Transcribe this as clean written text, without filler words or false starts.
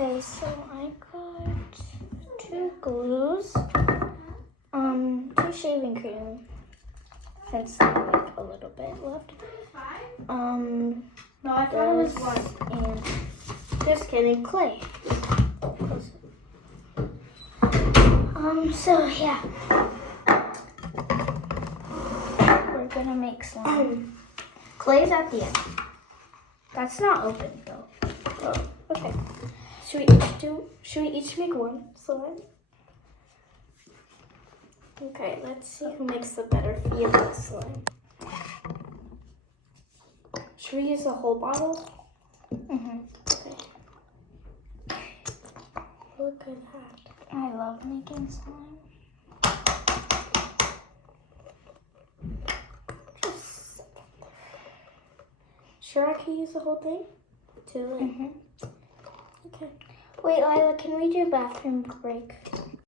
Okay, so I got 2 glues, 2 shaving cream, since I have like a little bit left. No, I thought it was This, 1. and just kidding, clay. So yeah, we're gonna make slime. Clay's at the end. That's not open though. Oh, okay. Should we each make 1 slime? Okay, let's see who makes the better feeling slime. Should we use the whole bottle? Okay. Look at that. I love making slime. Just sure I can use the whole thing? Too late. Okay. Wait, Lila, can we do bathroom break?